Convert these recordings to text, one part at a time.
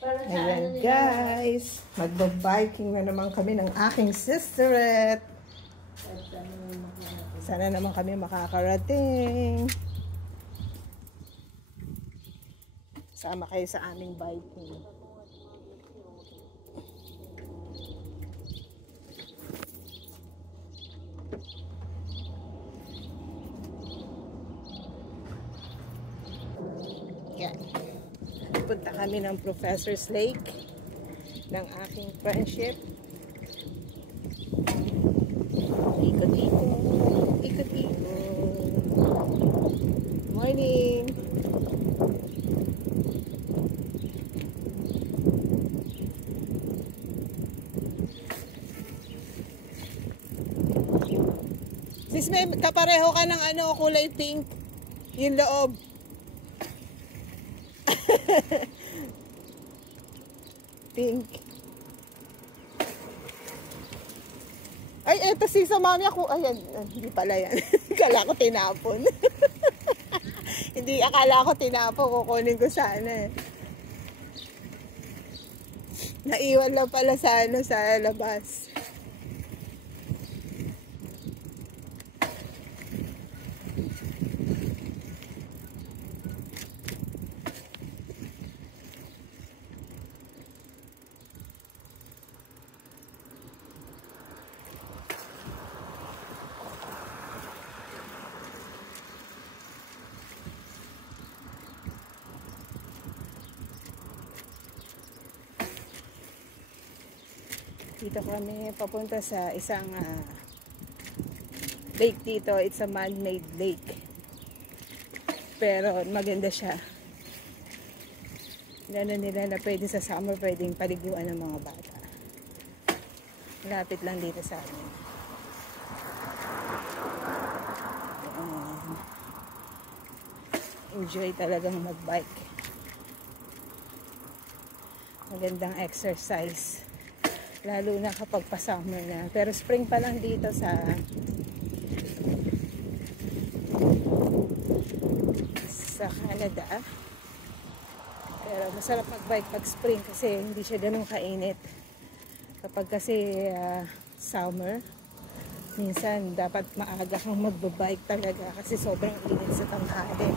Ayan guys, magbabiking na naman kami ng aking sisterette. Sana naman kami makakarating. Sama kayo sa aming biking. Yan. Punta kami ng Professor's Lake ng aking friendship. Ikot-ikot. Ikot-ikot. Morning! Sis, may kapareho ka ng ano, kulay pink. Yung loob. Pink. Ay, eto si sa mami ako. Ayan, hindi pala yan. Akala ko tinapon. Hindi, akala ko tinapon. Kukunin ko sana eh. Naiwan lang pala sa ano, sa labas. Dito kami papunta sa isang lake dito. It's a man-made lake. Pero maganda siya. Gano'n nila na pwede sa summer, pwedeng paliguan ng mga bata. Malapit lang dito sa amin. Enjoy talagang mag-bike. Magandang exercise. Lalo na kapag pa-summer na. Pero spring pa lang dito sa Canada. Pero masarap mag-bike pag spring kasi hindi siya ganun kainit. Kapag kasi summer, minsan dapat maaga kang mag-bike talaga kasi sobrang init sa tanghali.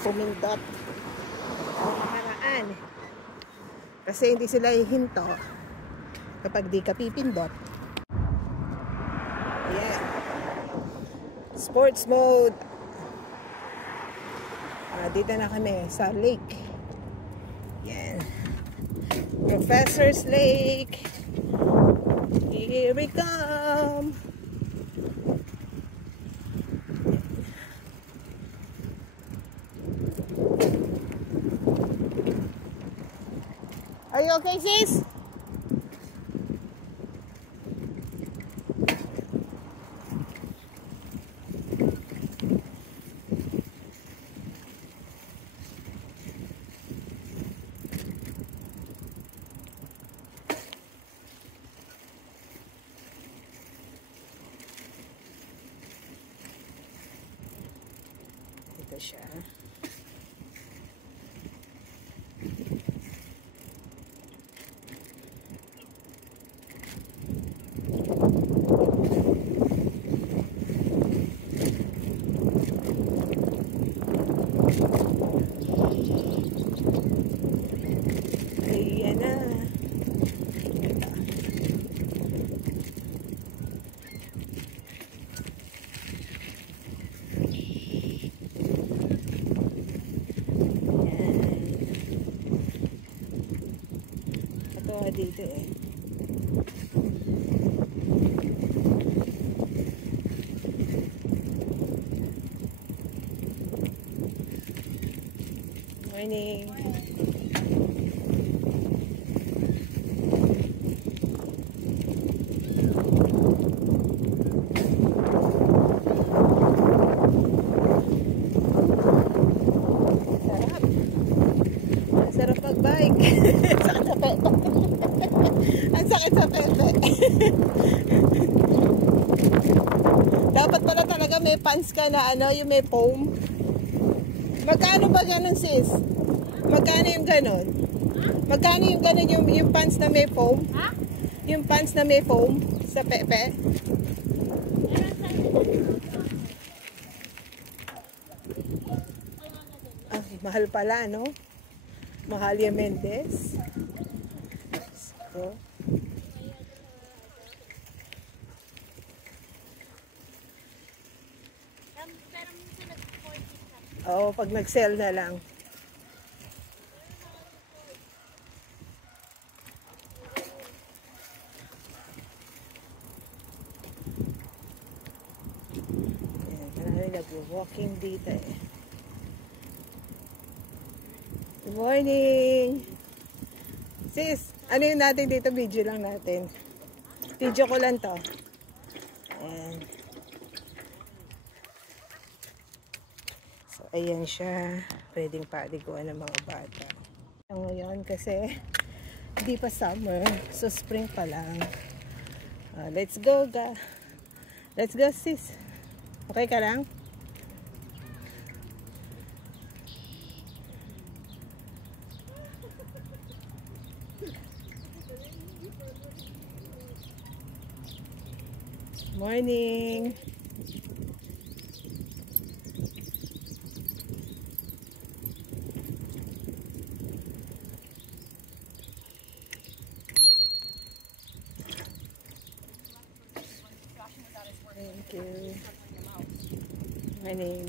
Pumindot ang nakaraan kasi hindi sila hihinto kapag di ka pipindot. Ayan, sports mode. Dito na kami sa lake. Ayan, Professor's Lake. Here we come. Are you okay, sis? Ito siya. Dito eh. Morning. Sarap. Sarap mag-bike. Sakit sa peta. Ang sakit sa pepe. Dapat pala talaga may pants ka na ano, yung may foam. Magkano ba ganun sis? Magkano yung ganun? Magkano yung ganun yung pants na may foam? Ha? Yung pants na may foam sa pepe? Ah, mahal pala, no? Mahalia Mendes. So, oo, pag nag-sell na lang. Ayan, nag-walking dito eh. Good morning! Sis, ano yun natin dito? Video lang natin. Video ko lang to. Ayan. So, ayan siya. Pwedeng paliguan ng mga bata. Ngayon kasi hindi pa summer. So, spring pa lang. Let's go, ga. Let's go, sis. Okay ka lang? Morning. Thank you. Morning.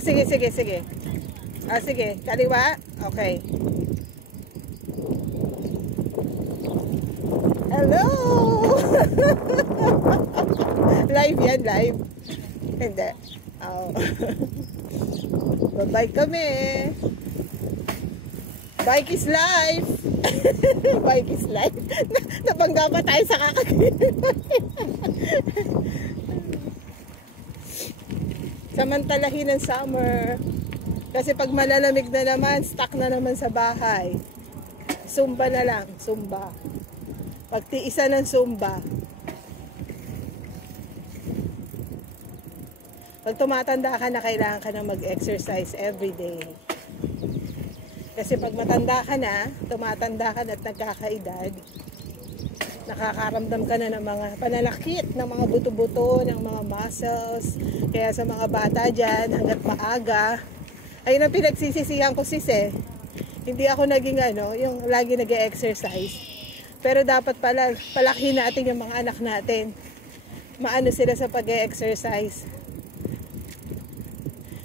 Sige, sige, sige. Sige. Kaliwa? Okay. Hello! Live yan, live. Hindi. Oh. Bye-bye kami. Bike is life. Bike is life. Nabangga pa tayo sa kakagin. Samantalahin ng summer. Kasi pag malalamig na naman, stuck na naman sa bahay. Zumba na lang, zumba. Pagtiisan ng zumba. Pag tumatanda ka na, kailangan ka na mag-exercise every day. Kasi pag matanda ka na, tumatanda ka na at nagkakaedad, nakakaramdam ka na ng mga pananakit, ng mga buto-buto, ng mga muscles. Kaya sa mga bata dyan, hanggat maaga, ayun ang pinagsisisihan ko sis eh. Hindi ako naging yung lagi nag-e-exercise. Pero dapat pala, palakihin natin yung mga anak natin. Maano sila sa pag-e-exercise.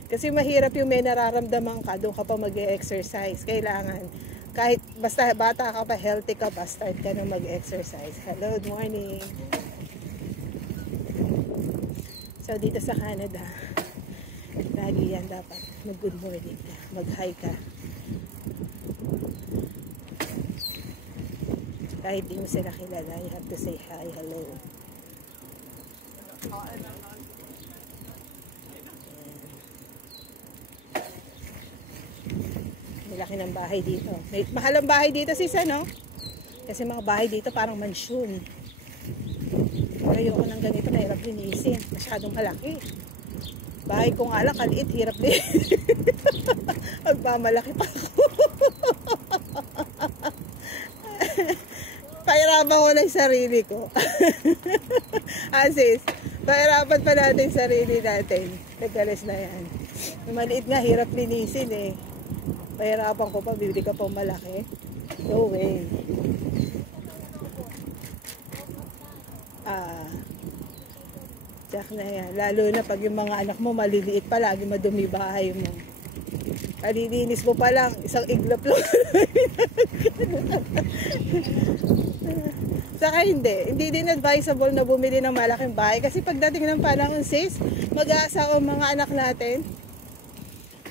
Kasi mahirap yung may nararamdaman ka, doon ka pa mag-e-exercise. Kailangan. Kahit basta bata ka pa, healthy ka pa, start ka na mag-exercise. Hello, good morning. So, dito sa Canada, lagi yan dapat mag-good morning ka, mag-hi ka. Kahit di mo sila kilala, you have to say hi, hello. Laki ng bahay dito. Mahal ang bahay dito sis, no? Kasi mga bahay dito parang mansyon. Pero ayoko ng ganito, mahirap linisin. Masyadong malaki. Bahay ko nga lang, kaliit, hirap din. Magmamalaki pa ako. Pahirapan ko na yung sarili ko. Sis, pahirapan pa natin yung sarili natin. Nagkalis na yan. Yung maliit nga, hirap linisin eh. Pahirapan ko pa, bibili ka pa malaki. No way. Tsak na yan. Lalo na pag yung mga anak mo maliliit pa, lagi madumi bahay mo. Kalilinis mo pa lang, isang iglap lang. Saka hindi din advisable na bumili ng malaking bahay. Kasi pagdating ng panahon sis, mag-aasawa ang mga anak natin.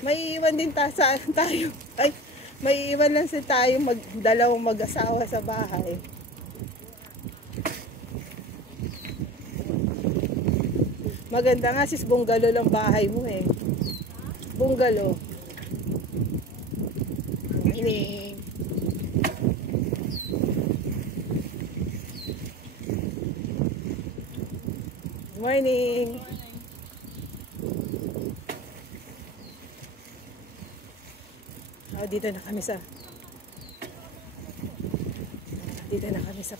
May iwan din tayo. May iwan lang tayo dalawang mag-asawa sa bahay. Maganda nga sis, bungalow lang bahay mo eh. Bungalow. Morning. Morning. Oh, dito na kami sa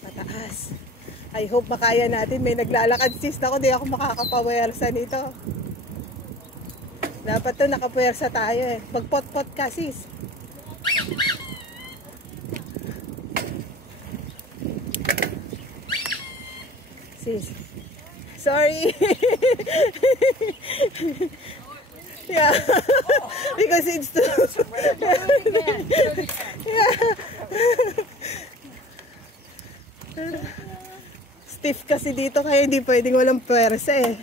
pataas. I hope makaya natin. May naglalakad sis ako, di ako makakapawersa nito. Dapat to nakapuwersa tayo eh. Magpot-pot ka sis. Sis. Sorry. Yeah. Because it's too... Yeah. Stiff kasi dito kaya hindi pwedeng walang pwersa eh.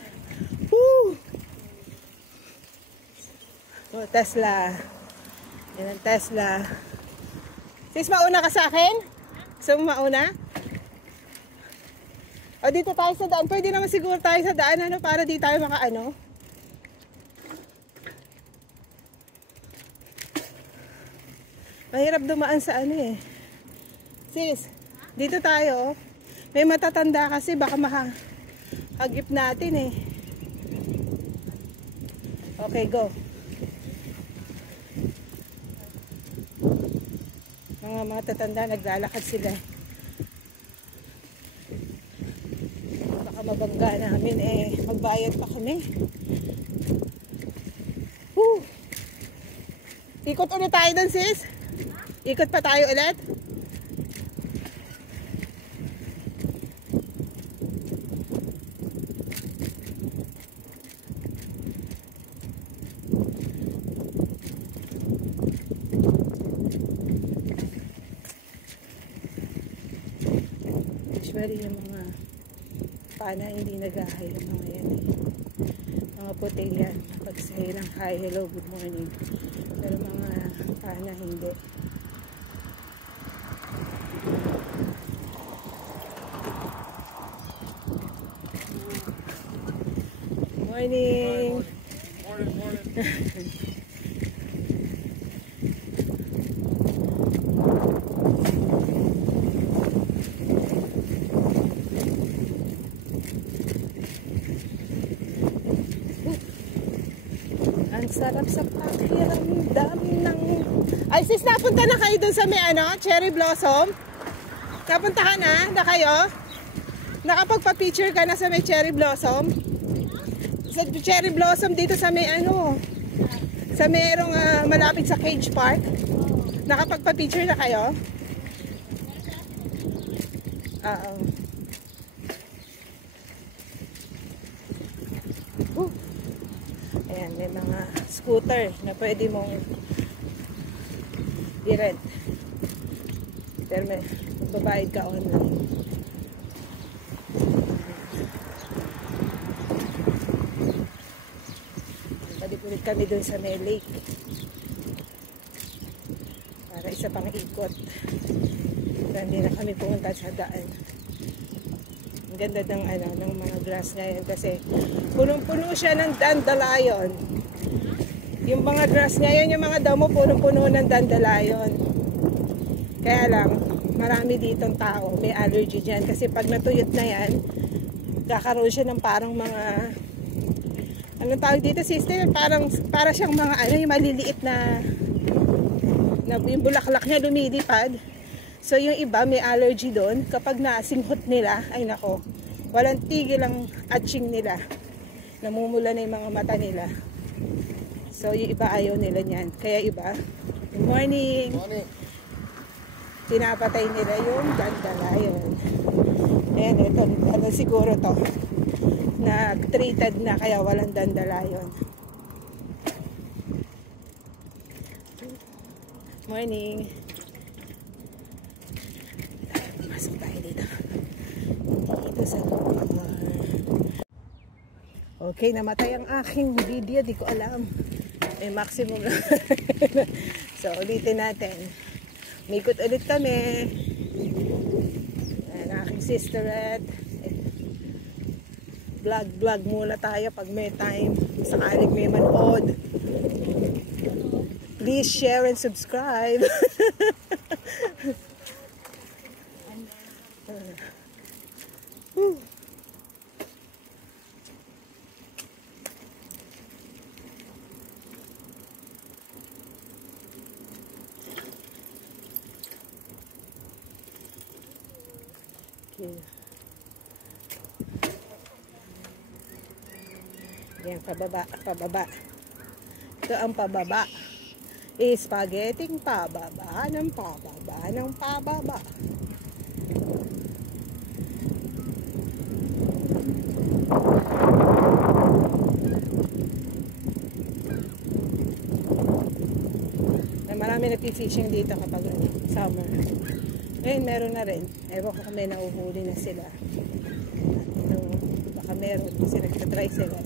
Woo! Oh, Tesla. Yan ang Tesla. Sis, mauna ka sa akin? Gusto mo mauna? O, dito tayo sa daan. Pwede naman siguro tayo sa daan, ano, para di tayo makaano. Mahirap dumaan sa ano eh. Sis, dito tayo. May matatanda kasi baka mahagip natin eh. Okay, go. Mga matatanda, naglalakad sila. Baka mabangga namin eh. Magbayad pa kami. Woo! Ikot ulit tayo dun sis. Ikot pa tayo ulit. Usually yung mga pana hindi nag-hi yung mga yan eh. Mga puti yan. Pag-say ng hi, hello, good morning. Pero mga pana hindi. Morning! Morning, morning. Ang sarap sa pakiramdam ng... Ay sis, napunta na kayo dun sa may ano, cherry blossom? Napunta ka na kayo? Nakapagpa-picture ka na sa may cherry blossom? Sa cherry blossom dito sa may ano, sa mayroong malapit sa Cage Park. Nakapagpa-picture na kayo? Oo. Ayan, may mga scooter na pwede mong i-rent. Pero may magbabayad ka online. Balik-ulit kami dun sa may lake. Para isa pang ikot. Pero hindi na kami pumunta sa daan. Ang ganda ng, ano, ng mga grass ngayon kasi punong-puno siya ng dandelion. Yung mga grass ngayon, yung mga damo, punong-puno ng dandelion. Kaya lang, marami ditong tao. May allergy dyan. Kasi pag natuyot na yan, kakaroon siya ng parang mga... Anong tawag dito, sister? Para siyang mga ano, yung maliliit na yung bulaklak niya lumilipad. So yung iba may allergy doon. Kapag nasinghot nila, ay nako, walang tigil ang atching nila. Namumula na yung mga mata nila. So yung iba ayaw nila niyan. Kaya iba, good morning. Morning. Pinapatay nila yung dandelion. Ayan, ito, ano siguro to, na treated na kaya walang dandelion. Morning. Masok tayo dito. Dito sa lugar. Okay, namatay ang aking video. Di ko alam. May maximum lang. So, ulitin natin. Umikot ulit kami. Ayan, aking sisterette. Vlog muna tayo pag may time. Sakaling may manood. Please share and subscribe. Okay. Yan, pababa. Ito ang pababa. Spaghetting pababa ng pababa. Marami nag-fishing dito kapag summer. Ngayon meron na rin. Ewan ko kung may nauhuli na sila. Baka meron kasi nagtatry sila.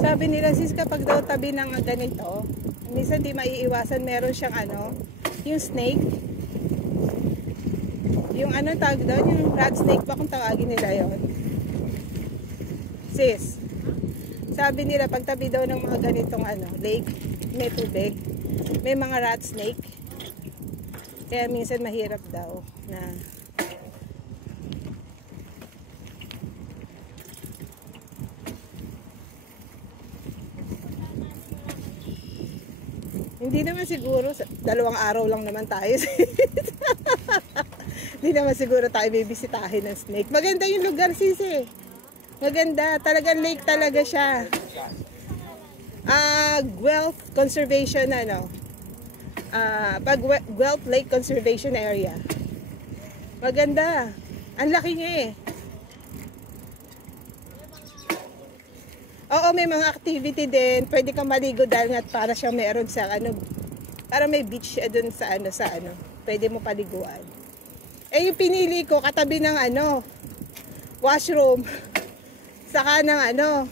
Sabi nila sis kapag daw tabi ng ganito, minsan di maiiwasan meron siyang yung snake. Yung tawag doon, yung rat snake ba kung tawagin nila yon? Sis, sabi nila pag tabi daw ng mga ganitong lake, may tubig, may mga rat snake. Kaya minsan mahirap daw na hindi naman siguro, 2 araw lang naman tayo. Hindi naman siguro tayo bibisitahin ng snake. Maganda yung lugar, sisi. Maganda. Talagang lake talaga siya. Guelph Conservation, Guelph Lake Conservation Area. Maganda. Ang laki niya eh. Oo, may mga activity din. Pwede kang maligo dahil nga para siya meron sa para may beach doon sa pwede mo paliguan. Eh yung pinili ko katabi ng washroom. Saka ng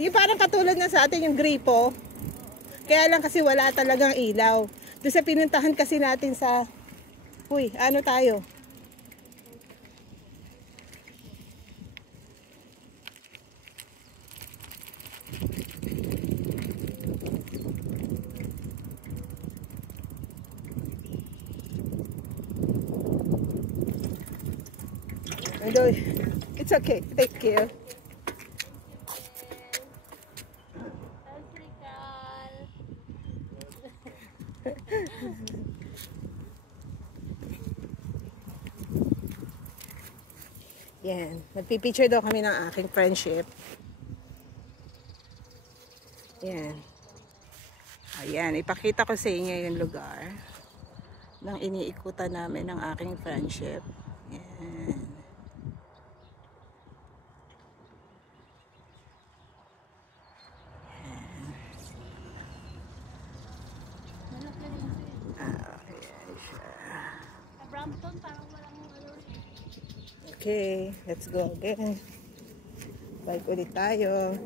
yung parang katulad na sa atin yung gripo. Kaya lang kasi wala talagang ilaw. Doon sa pinuntahan kasi natin sa tayo? It's okay. Thank you. Yan. Nagpipicture daw kami ng aking friendship. Yan. Ayan. Ipakita ko sa inyo yung lugar ng iniikutan namin ng aking friendship. Yan. Okay, let's go again. Bike ulit tayo.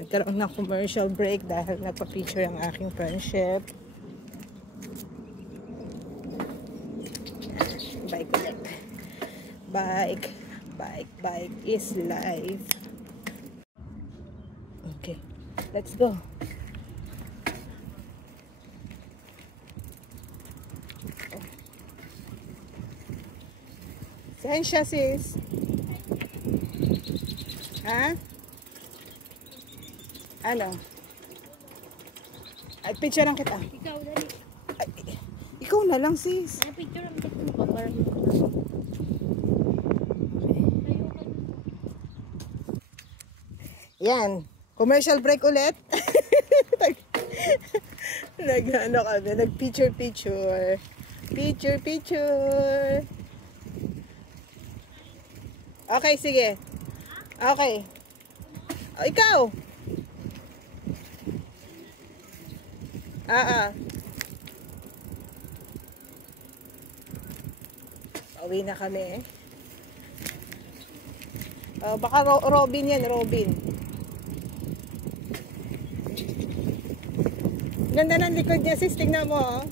Nagkaroon ng commercial break dahil nagpa-picture ang aking friendship. Bike ulit. Bike is life. Okay, let's go. Saan siya, sis? Ha? Ano? Ay, picture lang kita. Ikaw, dali. Ay, ikaw na lang, sis. Ay, picture lang kita mo pa. Yan. Commercial break ulit. Nag-picture. Picture. Okay, sige. Okay. O, ikaw. Pauwi na kami eh. Baka Robin yan, Robin. Ganda ng likod niya, sis. Tingnan mo, oh.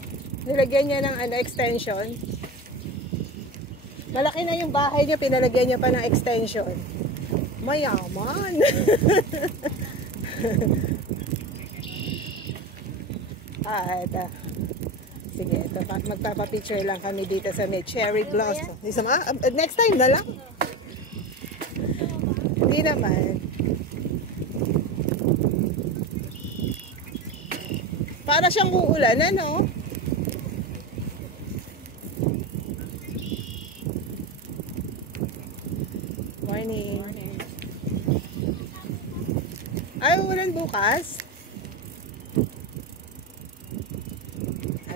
Nilagyan niya ng extension. Malaki na yung bahay niya, pinalagyan niya pa ng extension. Mayaman. Ito. Sige, ito. Magpapapicture lang kami dito sa may cherry blossom. Next time na lang. Hindi naman. Para siyang uulan, ano? Morning. Ay, uulan bukas?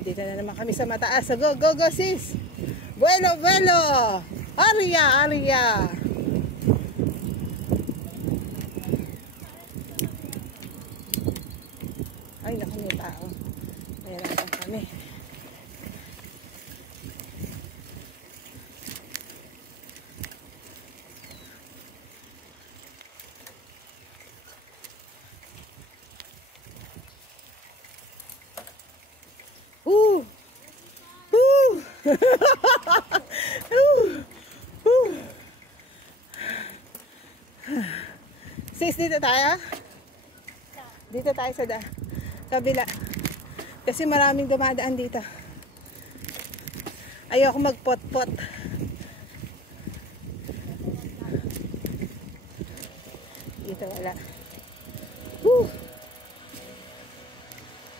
Dito na naman kami sa mataas. Go, go, go, sis! Vuelo, vuelo! Aria, aria! Ay, naku, may tao. Mayroon kami. Sis, dito tayo? Dito tayo sa kabila. Kasi maraming dumadaan dito. Ayoko magpot-pot. Dito wala.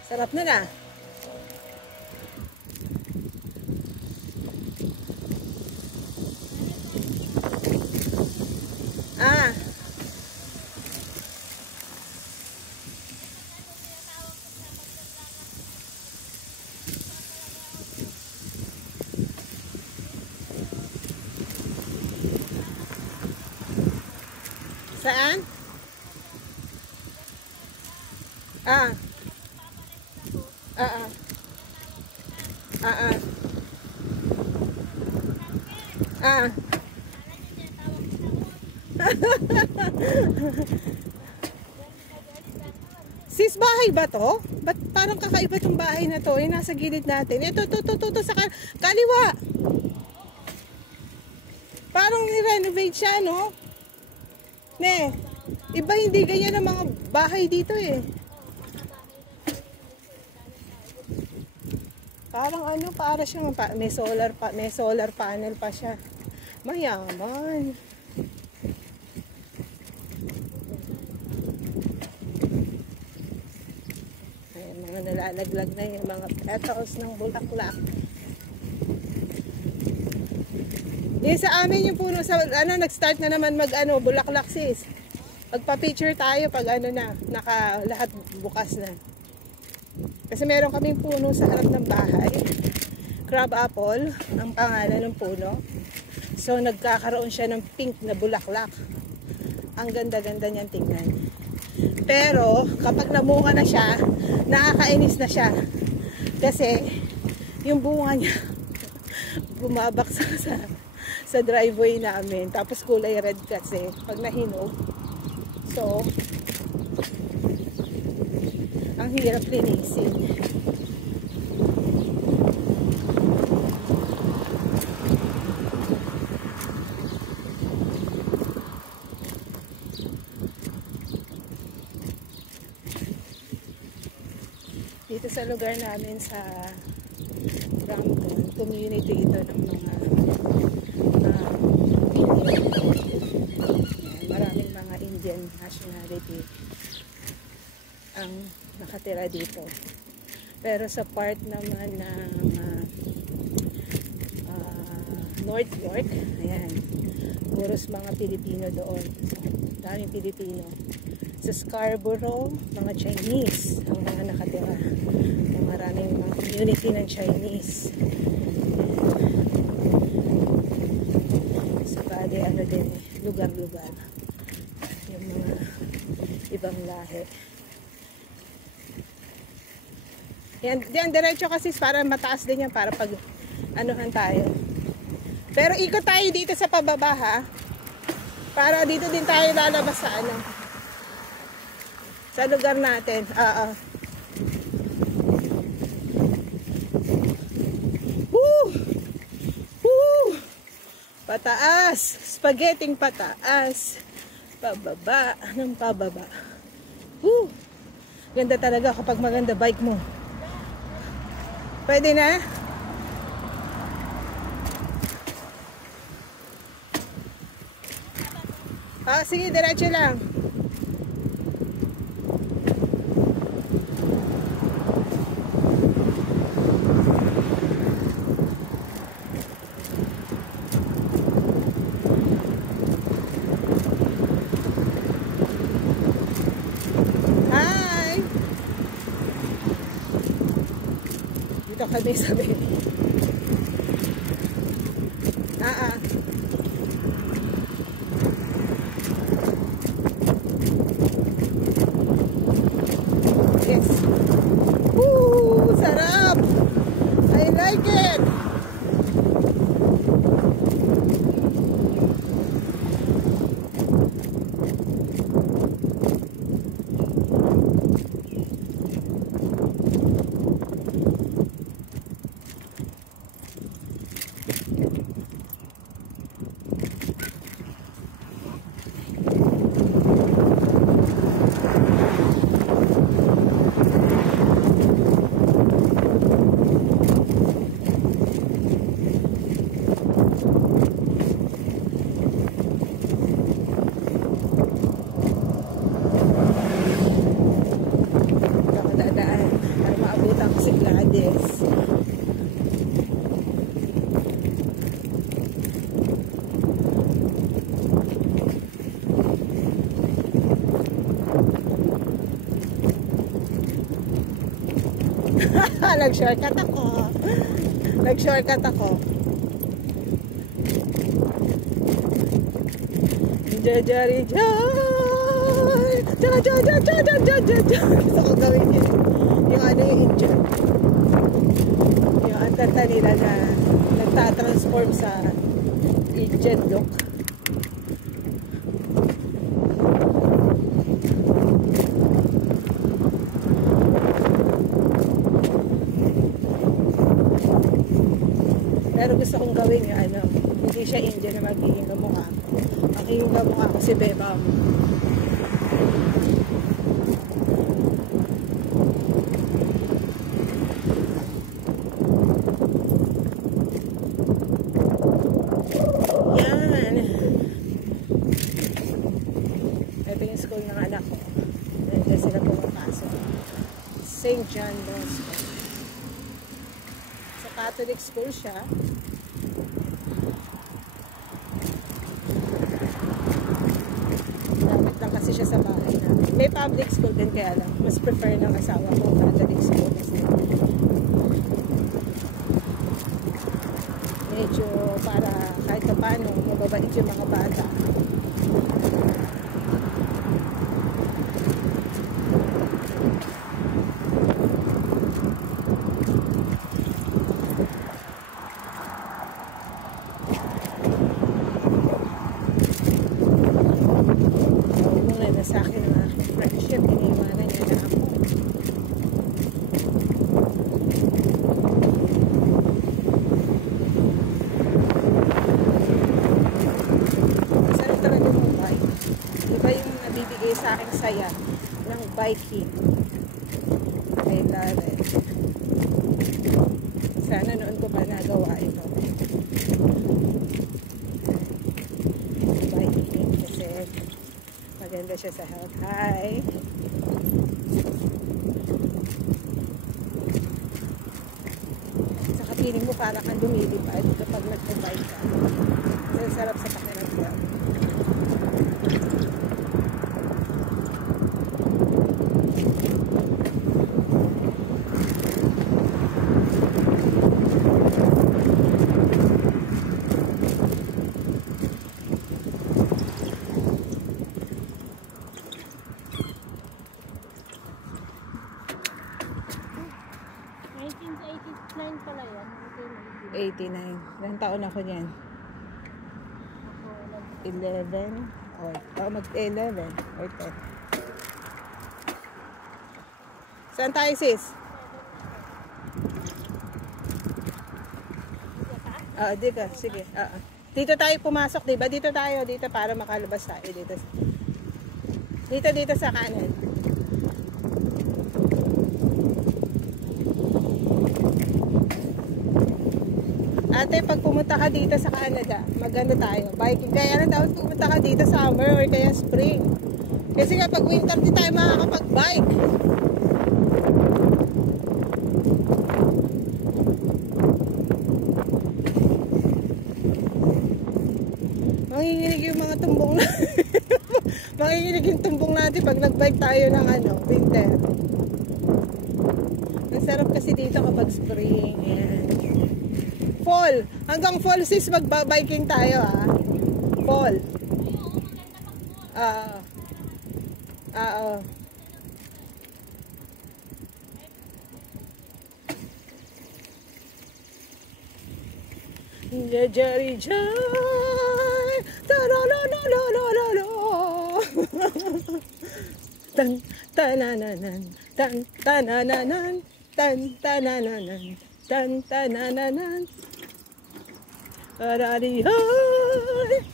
Sarap nun ah. Saan? Sis, bahay ba to? Ba't parang kakaiba tong bahay na to? Yung nasa gilid natin. Ito, to, sa kaliwa. Parang ni-renovate siya, no? Ne, iba hindi ganyan ang mga bahay dito eh. Parang ano, para siyang may solar panel pa siya. Mayaman. Ayan, mga nalalaglag na yung mga petals ng bulaklak. Yung sa amin yung puno sa nag-start na naman bulaklak sis. Magpa-picture tayo pag lahat bukas na. Kasi meron kaming puno sa harap ng bahay. Crab apple ang pangalan ng puno. So nagkakaroon siya ng pink na bulaklak. Ang ganda-ganda niyan tingnan. Pero kapag namunga na siya, nakakainis na siya. Kasi yung bunga niya bumabaksak sa driveway namin. Tapos kulay red kasi pag nahinog. So, ang hirap linisin. Dito sa lugar namin sa Brampton, community ito ng mga maraming mga Indian nationality ang nakatira dito. Pero sa part naman ng North York, ayan, puros mga Pilipino doon. So, daming Pilipino. Sa Scarborough, mga Chinese ang mga nakatira. Maraming mga community ng Chinese. Sa Bali, din eh. lugar-lugar. Yung mga ibang lahi. Yan, diretso kasi para mataas din yan para pag anuhan tayo. Pero ikot tayo dito sa pababa ha. Para dito din tayo lalabas sa ano. Sa lugar natin. Woo! Woo! Pataas. Spaghetting pataas. Pababa. Anong pababa? Woo! Ganda talaga kapag maganda bike mo. Pwede na? Sige, diretso lang. Hi! Dito kami sabi. Yes. Woo! Sarap! I like it! Nag-shortcut ako. Nag-shortcut ako. Jajari jar. Gusto ko gawin yun. Yung ano yung engine. Yung antanta nila na nagtatransform sa engine look. Pero gusto kong gawin yung ano, hindi siya Indian na magiging kamukha. Magiging kamukha ko si Bebam. Yan. Ito yung school ng anak ko. Nandiyan sila pumapasok. St. John Bosco. Catholic school siya. Dapat lang kasi siya sa bahay na. May public school din kaya lang. Mas prefer ng asawa ko Catholic school kasi medyo para kahit pa paano mababait yung mga bata. Sa akin ang aking friendship, iniwanan niya na ako. Masarap talaga ng bike. Iba yung nabibigay sa akin saya ng biking. I love it. Sana noon ko pa nagawa ito. Biking kasi maganda siya sa health. Hi! Saka feeling mo para kang lumilipad kapag nag-bike ka. Kasi sarap sa pakiramdam. 89. Ilang taon ako niyan? 11 or mag-11 or 10. Saan tayo, sis? Dito. Sige. Dito tayo pumasok, diba? Dito tayo. Dito para makalabas tayo. Dito sa kanan. Ate, pag pumunta ka dito sa Canada, maganda tayo. Biking. Kaya na dapat pumunta ka dito summer or kaya spring. Kasi kapag winter, di tayo makakapag-bike. Manginginig yung mga tumbong na. Manginginig yung tumbong natin pag nag-bike tayo ng winter. Ang sarap kasi dito kapag spring. Ayan. Fall. Hanggang fall sis mag-biking tayo Fall. Jerry Joy. Ta-la-la-la-la-la-la. Tan tanananan tan tanananan tan tanananan tan tanananan. Arari hay.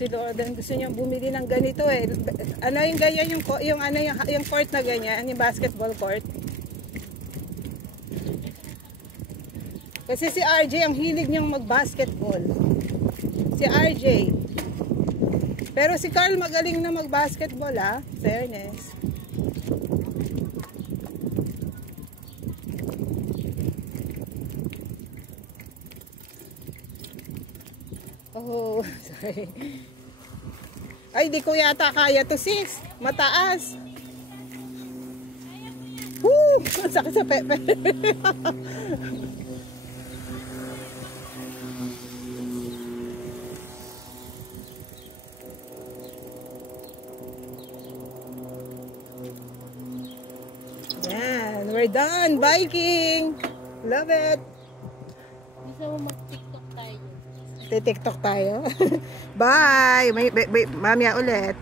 Si Lorden gusto niyang bumili ng ganito Ano yung ganyan yung court na ganyan, yung basketball court. Kasi si RJ ang hilig niyang mag-basketball. Si RJ. Pero si Carl magaling na mag-basketball fairness. Oh, sorry. Ay, di ko yata kaya to sis. Mataas. Woo! Sakit sa pepe. Yan, we're done biking. Love it. Gusto mo mag-TikTok tayo? TikTok tayo. Bye! Mamaya ulit.